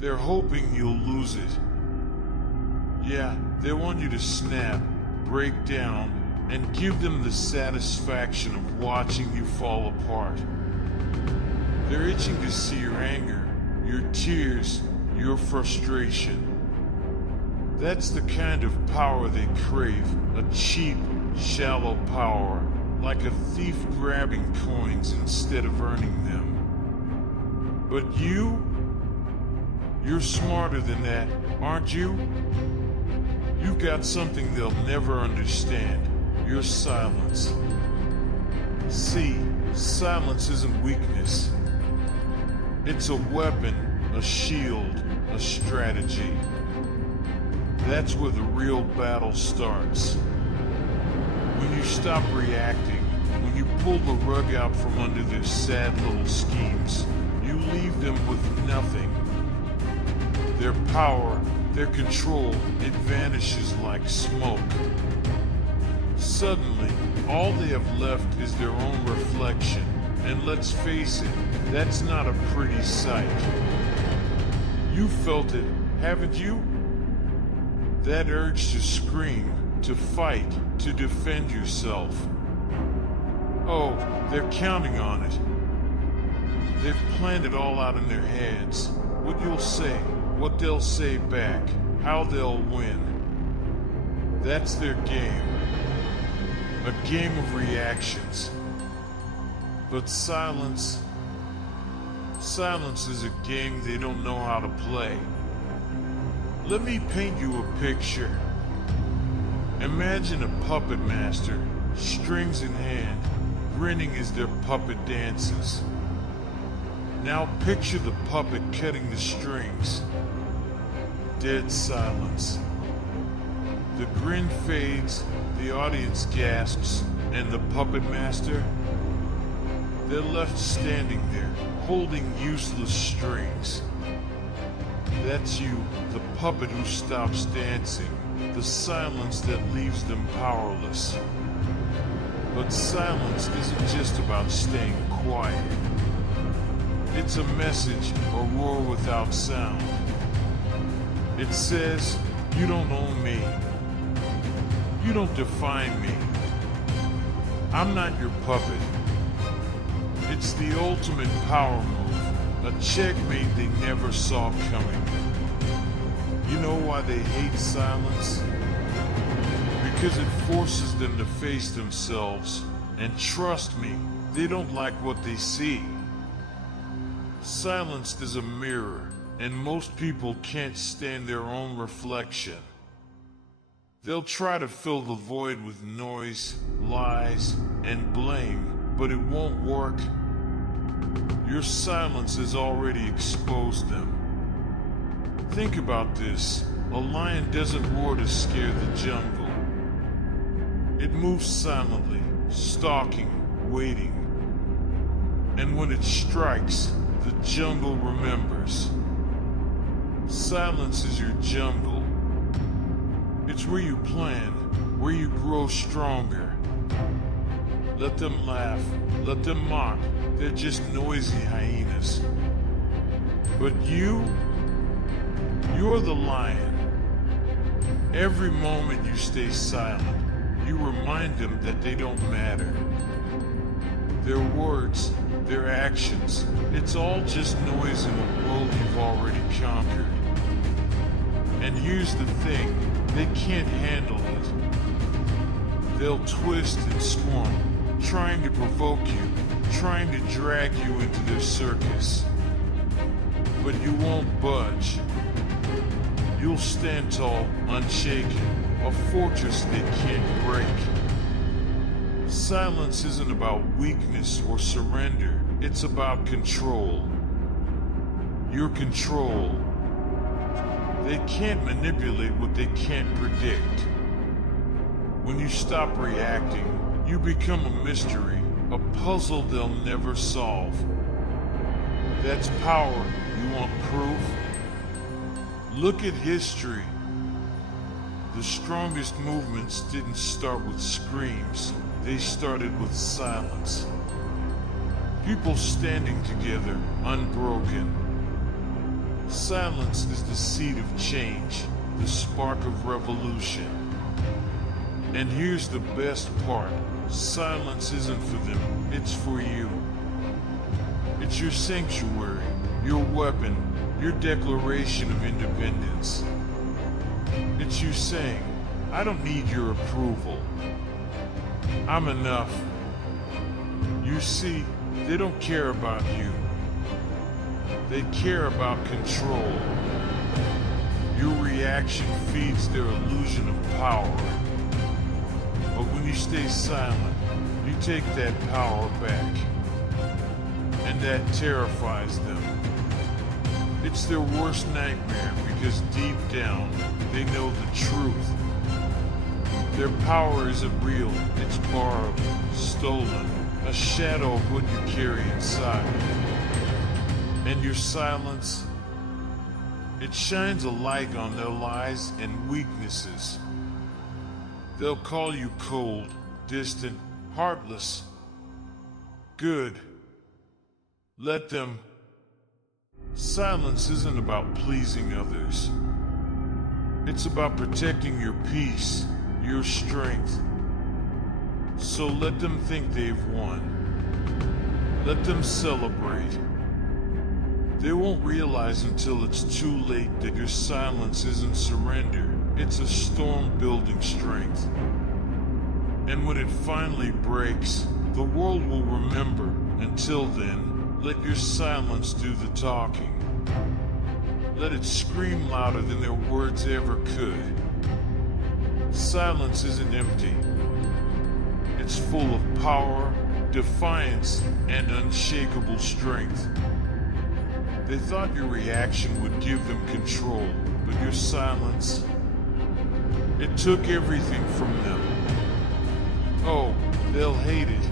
They're hoping you'll lose it. Yeah, they want you to snap, break down, and give them the satisfaction of watching you fall apart. They're itching to see your anger, your tears, your frustration. That's the kind of power they crave, a cheap, shallow power, like a thief grabbing coins instead of earning them. But you're smarter than that, aren't you? You've got something they'll never understand, your silence. See, silence isn't weakness. It's a weapon, a shield, a strategy. That's where the real battle starts. When you stop reacting, when you pull the rug out from under their sad little schemes, you leave them with nothing. Their power, their control, it vanishes like smoke. Suddenly, all they have left is their own reflection, and let's face it, that's not a pretty sight. You felt it, haven't you? That urge to scream, to fight, to defend yourself. Oh, they're counting on it. They've planned it all out in their heads. What you'll say, what they'll say back, how they'll win. That's their game. A game of reactions. But silence is a game they don't know how to play. Let me paint you a picture. Imagine a puppet master, strings in hand, grinning as their puppet dances. Now picture the puppet cutting the strings. Dead silence. The grin fades, the audience gasps, and the puppet master, they're left standing there, holding useless strings. That's you, the puppet who stops dancing, the silence that leaves them powerless. But silence isn't just about staying quiet. It's a message, a roar without sound. It says, you don't own me. You don't define me. I'm not your puppet. It's the ultimate power move, a checkmate they never saw coming. You know why they hate silence? Because it forces them to face themselves, and trust me, they don't like what they see. Silence is a mirror, and most people can't stand their own reflection. They'll try to fill the void with noise, lies, and blame, but it won't work. Your silence has already exposed them. Think about this. A lion doesn't roar to scare the jungle. It moves silently, stalking, waiting. And when it strikes, the jungle remembers. Silence is your jungle. It's where you plan, where you grow stronger. Let them laugh, let them mock, they're just noisy hyenas. But you're the lion. Every moment you stay silent, you remind them that they don't matter. Their words, their actions, it's all just noise in a world you've already conquered. And here's the thing, they can't handle it. They'll twist and squirm, trying to provoke you, trying to drag you into their circus. But you won't budge. You'll stand tall, unshaken, a fortress they can't break. Silence isn't about weakness or surrender, it's about control. Your control. They can't manipulate what they can't predict. When you stop reacting, you become a mystery, a puzzle they'll never solve. That's power. You want proof? Look at history. The strongest movements didn't start with screams. They started with silence. People standing together, unbroken. Silence is the seed of change, the spark of revolution. And here's the best part. Silence isn't for them, it's for you. It's your sanctuary, your weapon, your declaration of independence. It's you saying, I don't need your approval. I'm enough. You see, they don't care about you. They care about control. Your reaction feeds their illusion of power. But when you stay silent, you take that power back. And that terrifies them. It's their worst nightmare because deep down, they know the truth. Their power isn't real, it's borrowed, stolen, a shadow of what you carry inside. And your silence, it shines a light on their lies and weaknesses. They'll call you cold, distant, heartless. Good. Let them. Silence isn't about pleasing others. It's about protecting your peace, your strength. So let them think they've won. Let them celebrate. They won't realize until it's too late that your silence isn't surrender. It's a storm building strength. And when it finally breaks, the world will remember. Until then, let your silence do the talking. Let it scream louder than their words ever could. Silence isn't empty. It's full of power, defiance, and unshakable strength. They thought your reaction would give them control, but your silence, it took everything from them. Oh, they'll hate it.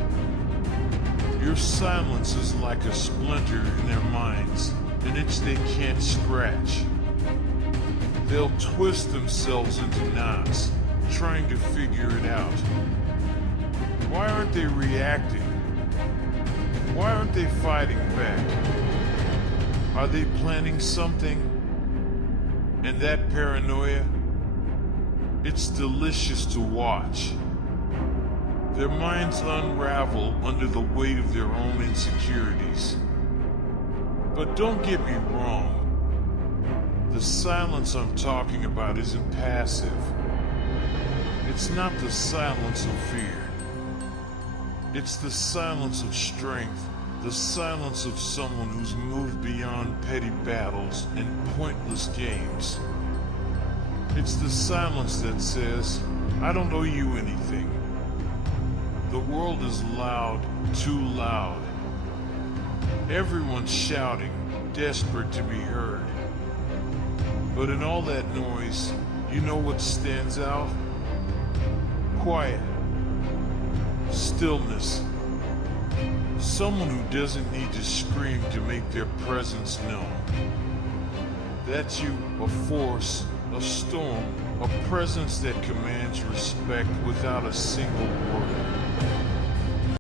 Your silence is like a splinter in their minds, an itch they can't scratch. They'll twist themselves into knots, trying to figure it out. Why aren't they reacting? Why aren't they fighting back? Are they planning something? And that paranoia? It's delicious to watch. Their minds unravel under the weight of their own insecurities. But don't get me wrong. The silence I'm talking about isn't passive. It's not the silence of fear. It's the silence of strength, the silence of someone who's moved beyond petty battles and pointless games. It's the silence that says, I don't owe you anything. The world is loud, too loud. Everyone's shouting, desperate to be heard. But in all that noise, you know what stands out? Quiet. Stillness. Someone who doesn't need to scream to make their presence known. That's you, a force, a storm, a presence that commands respect without a single word.